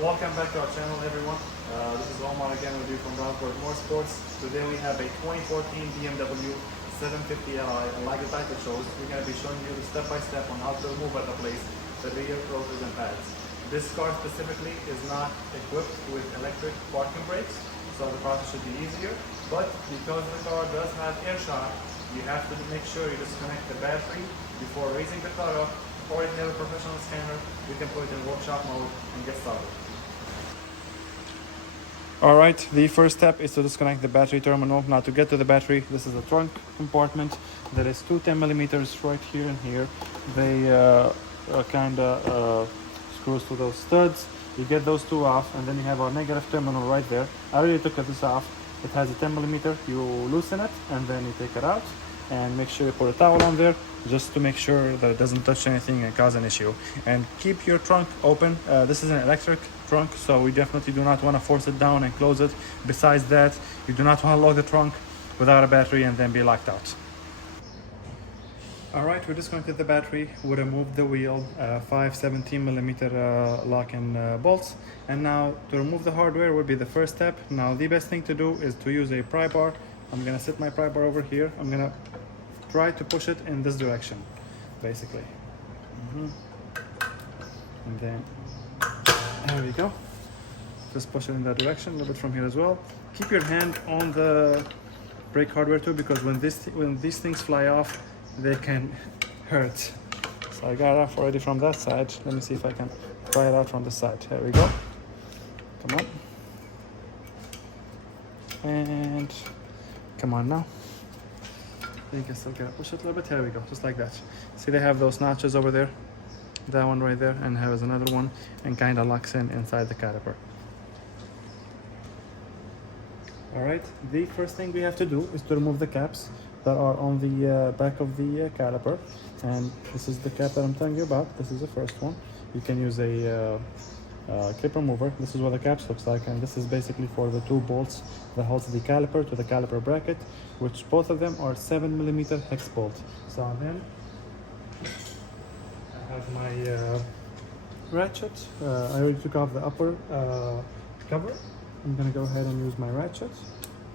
Welcome back to our channel, everyone. This is Omar again with you from Motorsports. Today we have a 2014 BMW 750Li, and like the title shows, we're going to be showing you the step-by-step on how to remove at the place the rear rotors and pads. This car specifically is not equipped with electric parking brakes, so the process should be easier. But because the car does have air shock, you have to make sure you disconnect the battery before raising the car up, or if you have a professional scanner, you can put it in workshop mode and get started. Alright, the first step is to disconnect the battery terminal. Now to get to the battery, this is the trunk compartment. There is two 10mm right here and here. They kind of screws to those studs. You get those two off, and then you have our negative terminal right there. I already took this off. It has a 10mm. You loosen it and then you take it out, and make sure you put a towel on there just to make sure that it doesn't touch anything and cause an issue. And keep your trunk open. This is an electric trunk, so we definitely do not want to force it down and close it. Besides that, you do not want to lock the trunk without a battery and then be locked out. Alright, we disconnected the battery. We removed the wheel, 5 17mm lock-in bolts, and now to remove the hardware would be the first step. Now the best thing to do is to use a pry bar. I'm gonna set my pry bar over here. I'm gonna try to push it in this direction, basically. And then there we go. Just push it in that direction, a little bit from here as well. Keep your hand on the brake hardware too, because when these things fly off, they can hurt. So I got it off already from that side. Let me see if I can try it out from this side. There we go. Come on. And come on now. I think I still gotta push it a little bit. Here we go, just like that. See, they have those notches over there. That one right there, and has another one, and kind of locks in inside the caliper. All right, the first thing we have to do is to remove the caps that are on the back of the caliper. And this is the cap that I'm telling you about. This is the first one. You can use a clip remover. This is what the caps looks like, and this is basically for the two bolts that holds the caliper to the caliper bracket, which both of them are 7mm hex bolt. So then I have my ratchet. I already took off the upper cover. I'm gonna go ahead and use my ratchet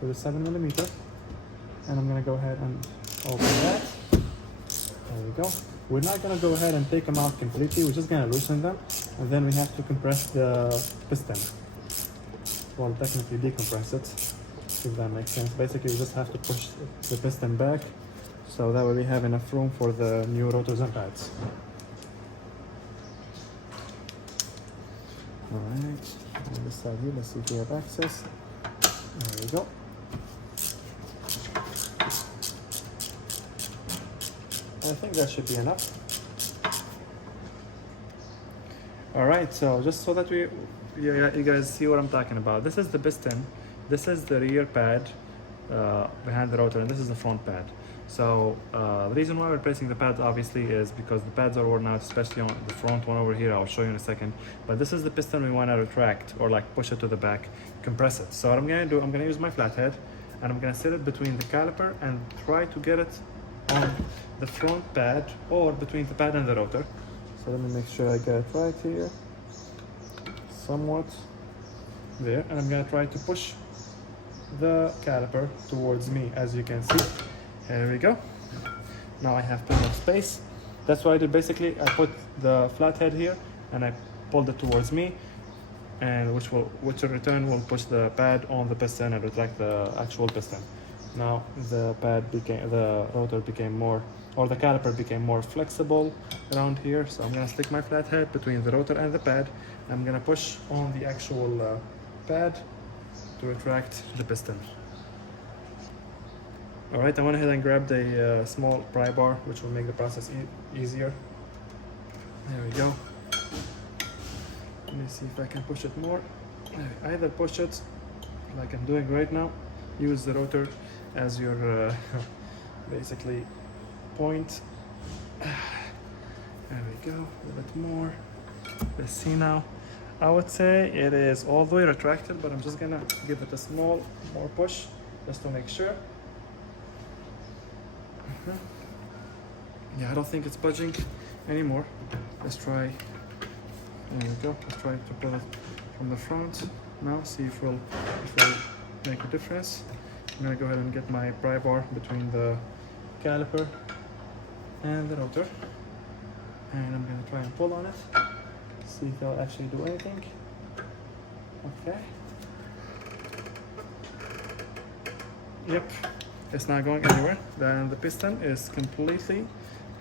with a 7mm, and I'm gonna go ahead and open that. There we go. We're not gonna go ahead and take them out completely. We're just gonna loosen them, and then we have to compress the piston. Well, technically decompress it, if that makes sense. Basically, you just have to push the piston back, so that way we have enough room for the new rotors and pads. All right, on this side here, let's see if we have access. There we go. I think that should be enough. All right, so just so that you guys see what I'm talking about. This is the piston. This is the rear pad behind the rotor, and this is the front pad. So the reason why we're replacing the pads obviously is because the pads are worn out, especially on the front one over here. I'll show you in a second. But this is the piston we want to retract, or like push it to the back, compress it. So what I'm gonna do, I'm gonna use my flathead, and I'm gonna set it between the caliper and try to get it on the front pad, or between the pad and the rotor. So let me make sure I get it right here, somewhat there, and I'm gonna try to push the caliper towards me. As you can see, here we go. Now I have plenty of space. That's what I did. Basically, I put the flathead here and I pulled it towards me, and which in return will push the pad on the piston and retract the actual piston. Now the rotor became more, or the caliper became more flexible around here. So I'm gonna stick my flathead between the rotor and the pad. I'm gonna push on the actual pad to retract the piston. All right, I went ahead and grabbed a small pry bar, which will make the process easier. There we go. Let me see if I can push it more. Either push it like I'm doing right now, use the rotor as your basically point. There we go, a bit more. Let's see now. I would say it is all the way retracted, but I'm just gonna give it a small more push just to make sure. Yeah, I don't think it's budging anymore. Let's try. There we go. Let's try to pull it from the front. Now see if we'll make a difference. I'm gonna go ahead and get my pry bar between the caliper and the rotor, and I'm gonna try and pull on it, see if it'll actually do anything. Okay. Yep, it's not going anywhere. Then the piston is completely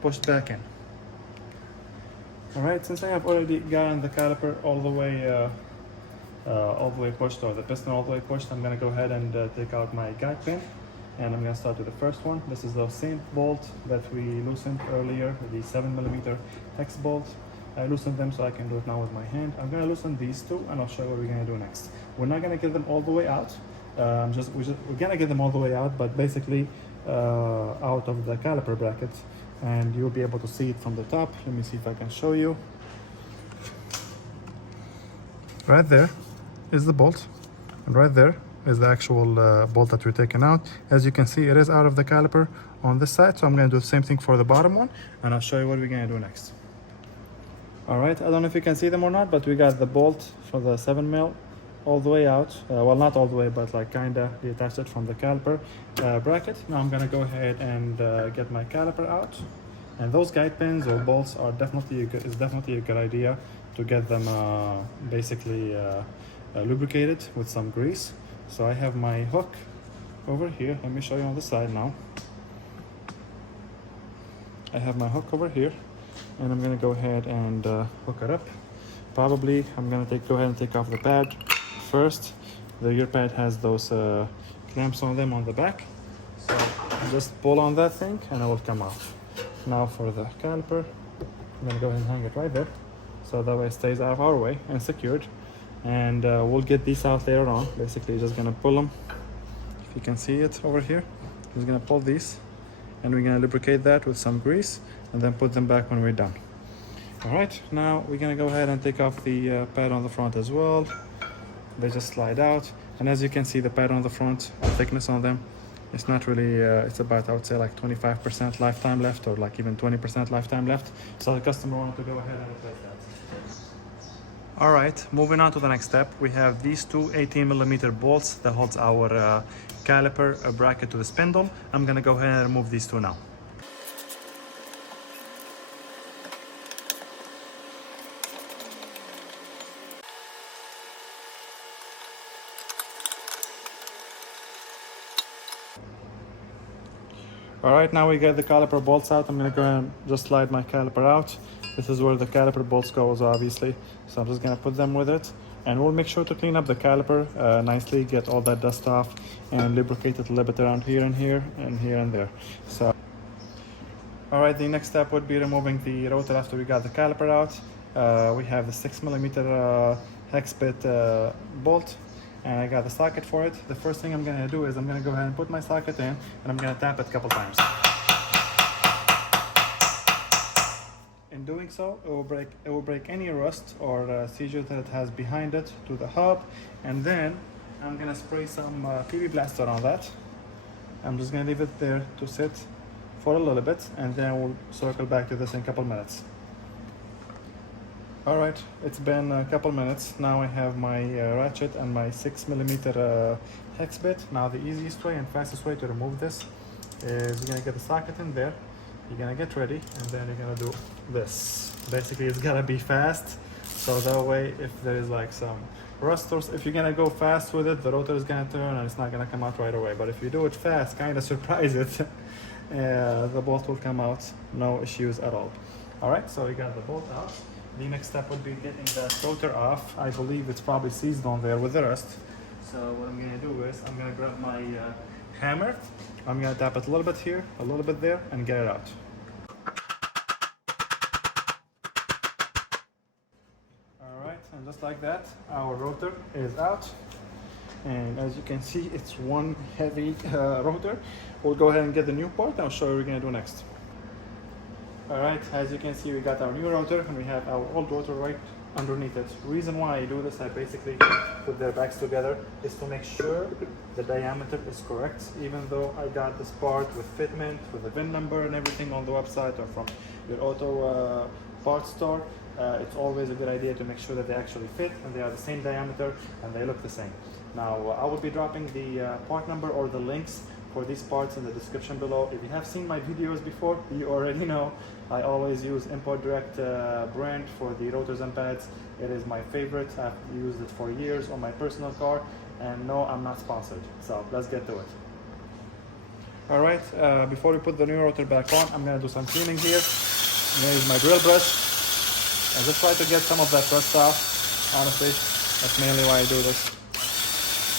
pushed back in. All right, since I have already gotten the caliper all the way pushed, or the piston all the way pushed, I'm gonna go ahead and take out my guide pin, and I'm gonna start with the first one. This is the same bolt that we loosened earlier, the 7mm hex bolt. I loosened them so I can do it now with my hand. I'm gonna loosen these two, and I'll show you what we're gonna do next. We're not gonna get them all the way out. We're gonna get them all the way out, but basically out of the caliper bracket, and you'll be able to see it from the top. Let me see if I can show you. Right there is the bolt, and right there is the actual bolt that we're taking out. As you can see, it is out of the caliper on this side, so I'm gonna do the same thing for the bottom one, and I'll show you what we're gonna do next. All right, I don't know if you can see them or not, but we got the bolt for the 7mm all the way out. Well, not all the way, but like kinda detached it from the caliper bracket. Now I'm gonna go ahead and get my caliper out. And those guide pins or bolts are definitely a good idea to get them basically lubricated with some grease. So I have my hook over here. Let me show you on the side now. I have my hook over here, and I'm gonna go ahead and hook it up. Probably I'm gonna go ahead and take off the pad first. The rear pad has those clamps on them on the back, so just pull on that thing and it will come off. Now for the caliper, I'm gonna go ahead and hang it right there, so that way it stays out of our way and secured. And we'll get these out later on. Basically just gonna pull them. If you can see it over here, just gonna pull these, and we're gonna lubricate that with some grease, and then put them back when we're done. All right, now we're gonna go ahead and take off the pad on the front as well. They just slide out, and as you can see, the pad on the front, the thickness on them, it's not really, it's about, I would say, like 25% lifetime left, or like even 20% lifetime left. So the customer wanted to go ahead and replace that. All right, moving on to the next step, we have these two 18mm bolts that holds our caliper bracket to the spindle. I'm gonna go ahead and remove these two now. All right, now we get the caliper bolts out. I'm gonna go ahead and just slide my caliper out. This is where the caliper bolts goes, obviously. So I'm just gonna put them with it, and we'll make sure to clean up the caliper nicely, get all that dust off, and lubricate it a little bit around here and here and here and there. So, all right, the next step would be removing the rotor after we got the caliper out. We have the 6mm hex bit bolt, and I got the socket for it. The first thing I'm gonna do is I'm gonna go ahead and put my socket in, and I'm gonna tap it a couple times. In doing so, it will break any rust or seizure that it has behind it to the hub, and then I'm gonna spray some PB Blaster on that. I'm just gonna leave it there to sit for a little bit, and then we'll circle back to this in a couple minutes. All right, it's been a couple minutes. Now I have my ratchet and my 6mm hex bit. Now the easiest way and fastest way to remove this is you're gonna get the socket in there, you're gonna get ready, and then you're gonna do this. Basically, it's gotta be fast, so that way if there is like some rust, or if you're gonna go fast with it, the rotor is gonna turn and it's not gonna come out right away. But if you do it fast, kind of surprise it, the bolt will come out, no issues at all. All right, so we got the bolt out. The next step would be getting the rotor off. I believe it's probably seized on there with the rust. So what I'm gonna do is I'm gonna grab my hammer. I'm gonna tap it a little bit here, a little bit there, and get it out. All right, and just like that, our rotor is out. And as you can see, it's one heavy rotor. We'll go ahead and get the new part, and I'll show you what we're gonna do next. All right, as you can see, we got our new rotor, and we have our old rotor right underneath it. The reason why I do this, I basically put their backs together, is to make sure the diameter is correct. Even though I got this part with fitment, with the VIN number and everything on the website or from your auto parts store, it's always a good idea to make sure that they actually fit and they are the same diameter and they look the same. Now, I will be dropping the part number or the links for these parts in the description below. If you have seen my videos before, you already know I always use Import Direct brand for the rotors and pads. It is my favorite. I've used it for years on my personal car, and no, I'm not sponsored. So let's get to it. All right, before we put the new rotor back on, I'm gonna do some cleaning here. I'm gonna use my drill brush and just try to get some of that rust off. Honestly, that's mainly why I do this.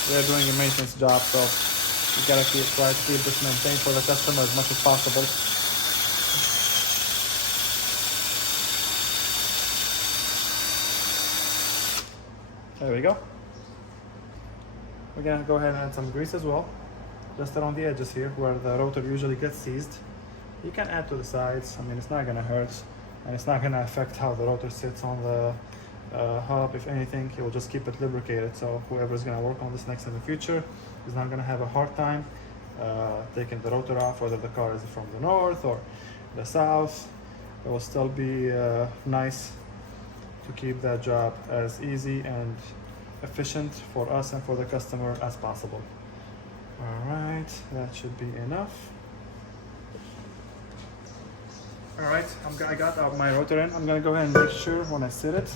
We're doing a maintenance job, so you gotta try to keep this maintained for the customer as much as possible. There we go. We're gonna go ahead and add some grease as well, just around the edges here where the rotor usually gets seized. You can add to the sides. I mean, it's not gonna hurt, and it's not gonna affect how the rotor sits on the hub. If anything, it will just keep it lubricated. So whoever's gonna work on this next in the future is not gonna have a hard time taking the rotor off, whether the car is from the north or the south. It will still be nice to keep that job as easy and efficient for us and for the customer as possible. All right, that should be enough. All right, I got my rotor in. I'm gonna go ahead and make sure when I sit it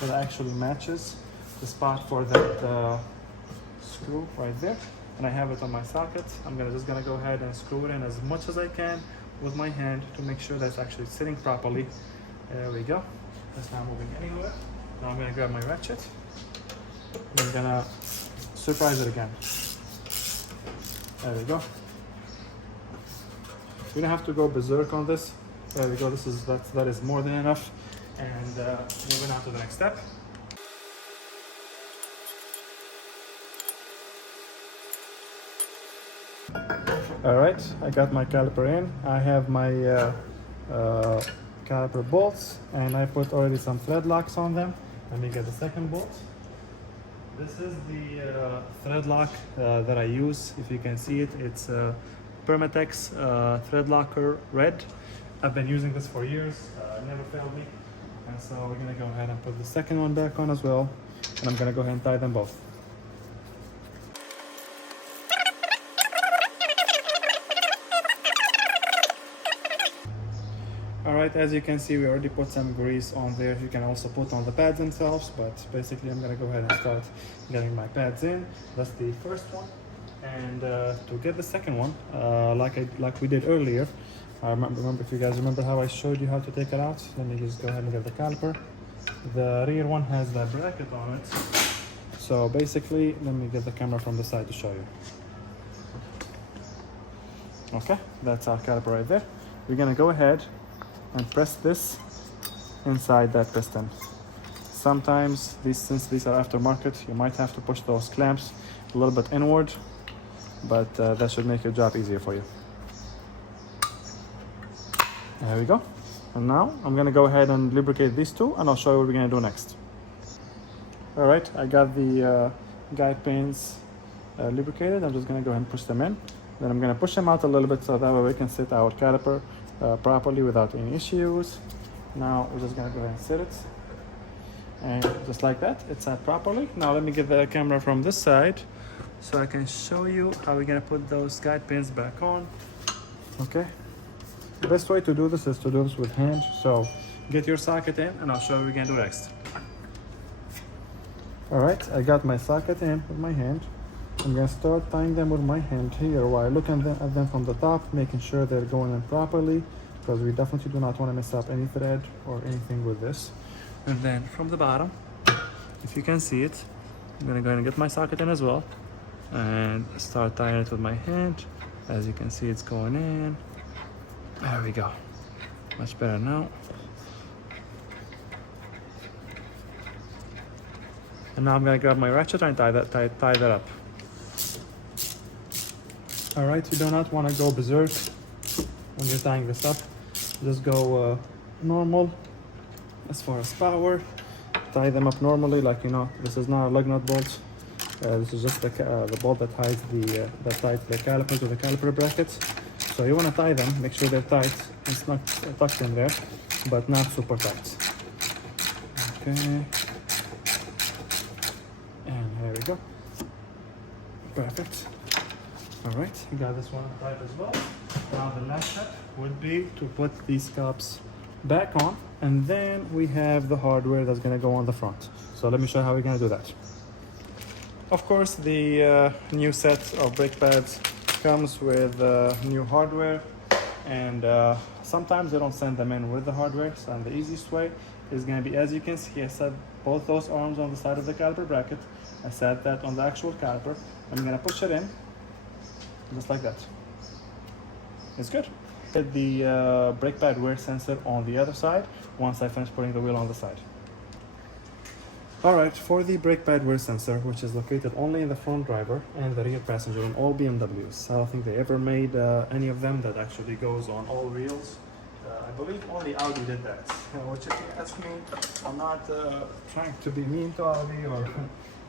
that it actually matches the spot for that screw right there. And I have it on my socket. I'm just gonna go ahead and screw it in as much as I can with my hand to make sure that it's actually sitting properly. There we go. It's not moving anywhere. Now I'm gonna grab my ratchet. I'm gonna surprise it again. There we go. We don't have to go berserk on this. There we go. That is more than enough. And moving on to the next step. All right, I got my caliper in. I have my caliper bolts, and I put already some thread locks on them. Let me get the second bolt. This is the thread lock that I use. If you can see it, it's Permatex thread locker red. I've been using this for years. Never failed me. And so we're gonna go ahead and put the second one back on as well. And I'm gonna go ahead and tie them both. Alright, as you can see, we already put some grease on there. You can also put on the pads themselves, but basically I'm gonna go ahead and start getting my pads in. That's the first one. And to get the second one, like we did earlier, I remember if you guys remember how I showed you how to take it out. Let me just go ahead and get the caliper. The rear one has that bracket on it. So basically, let me get the camera from the side to show you. Okay, that's our caliper right there. We're gonna go ahead and press this inside that piston. Sometimes since these are aftermarket, you might have to push those clamps a little bit inward, but that should make your job easier for you. There we go. And now I'm gonna go ahead and lubricate these two, and I'll show you what we're gonna do next. All right, I got the guide pins lubricated. I'm just gonna go ahead and push them in. Then I'm gonna push them out a little bit so that way we can sit our caliper properly without any issues. Now we're just gonna go ahead and sit it. And just like that, it's set properly. Now let me get the camera from this side so I can show you how we're gonna put those guide pins back on. Okay. The best way to do this is to do this with hand. So get your socket in and I'll show you what we're gonna do next. All right, I got my socket in with my hand. I'm gonna start tying them with my hand here while looking at them from the top, making sure they're going in properly, because we definitely do not want to mess up any thread or anything with this. And then from the bottom, if you can see it, I'm gonna go ahead and get my socket in as well and start tying it with my hand. As you can see, it's going in. There we go. Much better now. And now I'm gonna grab my ratchet and tie that up. All right, you do not want to go berserk when you're tying this up. Just go normal as far as power. Tie them up normally, like, you know, this is not a lug nut bolt. This is just the bolt that ties that ties the caliper to the caliper brackets. So you want to tie them, make sure they're tight and tucked in there, but not super tight. Okay. And here we go. Perfect. All right, we got this one tight as well. Now the last step would be to put these cups back on, and then we have the hardware that's gonna go on the front. So let me show you how we're gonna do that. Of course, the new set of brake pads comes with new hardware, and sometimes they don't send them in with the hardware. So the easiest way is gonna be, as you can see, I set both those arms on the side of the caliper bracket. I set that on the actual caliper. I'm gonna push it in, just like that. It's good. Put the brake pad wear sensor on the other side once I finish putting the wheel on the side. All right, for the brake pad wear sensor, which is located only in the front driver and the rear passenger in all BMWs. I don't think they ever made any of them that actually goes on all wheels. I believe only Audi did that, which if you ask me, I'm not trying to be mean to Audi or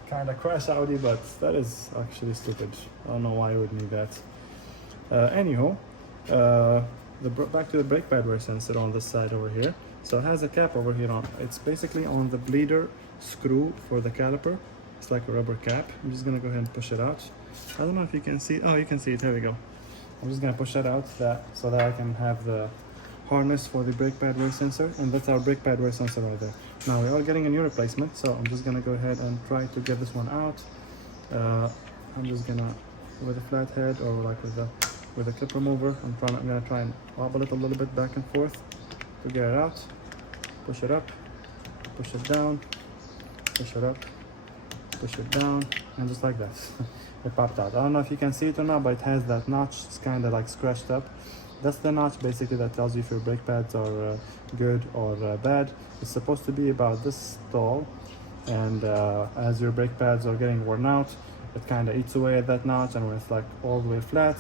kind of crash Audi, but that is actually stupid. I don't know why you would need that. Anyhow, back to the brake pad wear sensor on this side over here. So it has a cap over here on. It's basically on the bleeder screw for the caliper. It's like a rubber cap. I'm just gonna go ahead and push it out. I don't know if you can see. Oh, you can see it. There we go. I'm just gonna push that out so that I can have the harness for the brake pad wear sensor, and that's our brake pad wear sensor right there. Now we are getting a new replacement, so I'm just gonna go ahead and try to get this one out. I'm just gonna, with a flat head or like with a clip remover, I'm gonna try and wobble it a little bit back and forth to get it out. Push it up, push it down, push it up, push it down, and just like that. It popped out. I don't know if you can see it or not, but it has that notch. It's kind of like scratched up. That's the notch basically that tells you if your brake pads are good or bad. It's supposed to be about this tall, and as your brake pads are getting worn out, it kind of eats away at that notch, and when it's like all the way flat,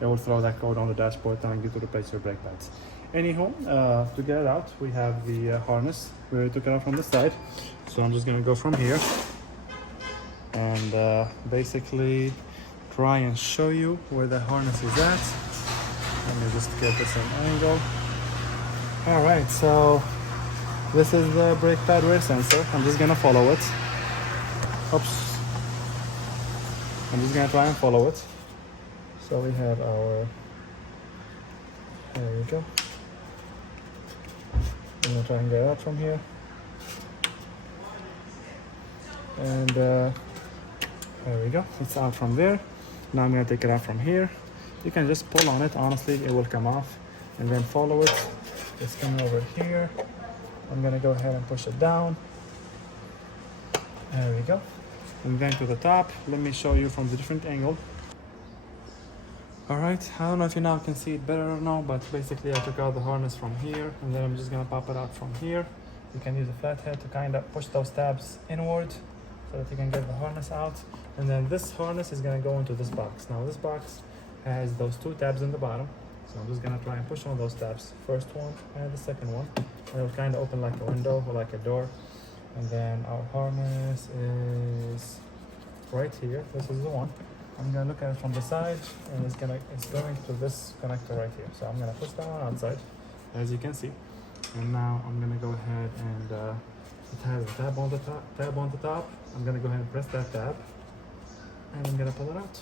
it will throw that code on the dashboard telling you to replace your brake pads. Anyhow, to get it out, we have the harness. We already took it out from the side, so I'm just gonna go from here and basically try and show you where the harness is at. Let me just get this in angle. All right, so this is the brake pad wear sensor. I'm just gonna follow it. Oops. I'm just gonna try and follow it. So we have our, there we go. I'm gonna try and get out from here. And there we go, it's out from there. Now I'm gonna take it out from here. You can just pull on it, honestly, it will come off. And then follow it. It's coming over here. I'm gonna go ahead and push it down. There we go. And then to the top, let me show you from the different angle. All right, I don't know if you now can see it better or no, but basically I took out the harness from here, and then I'm just gonna pop it out from here. You can use a flathead to kind of push those tabs inward so that you can get the harness out. And then this harness is gonna go into this box. Now this box has those two tabs in the bottom. So I'm just gonna try and push on those tabs. First one and the second one. And it'll kind of open like a window or like a door. And then our harness is right here. This is the one. I'm gonna look at it from the side, and it's going to this connector right here. So I'm gonna push that one outside, as you can see. And now I'm gonna go ahead and it has a tab on the top. I'm gonna go ahead and press that tab, and I'm gonna pull it out.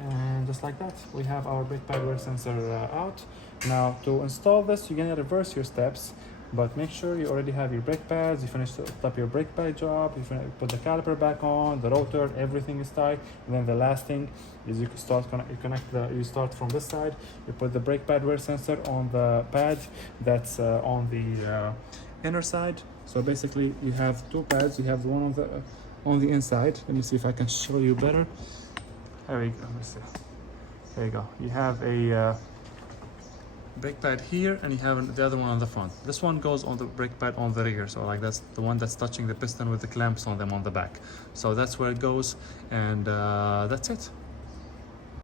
And just like that, we have our brake pad wear sensor out. Now to install this, you're gonna reverse your steps, but make sure you already have your brake pads. You finish up your brake pad job. You put the caliper back on, the rotor, everything is tight. And then the last thing is you start from this side. You put the brake pad wear sensor on the pad that's on the inner side. So basically, you have two pads. You have the one on the inside. Let me see if I can show you better. There we go. Let me see. There you go. You have a brake pad here, and you have the other one on the front. This one goes on the brake pad on the rear, so like that's the one that's touching the piston with the clamps on them on the back. So that's where it goes, and that's it.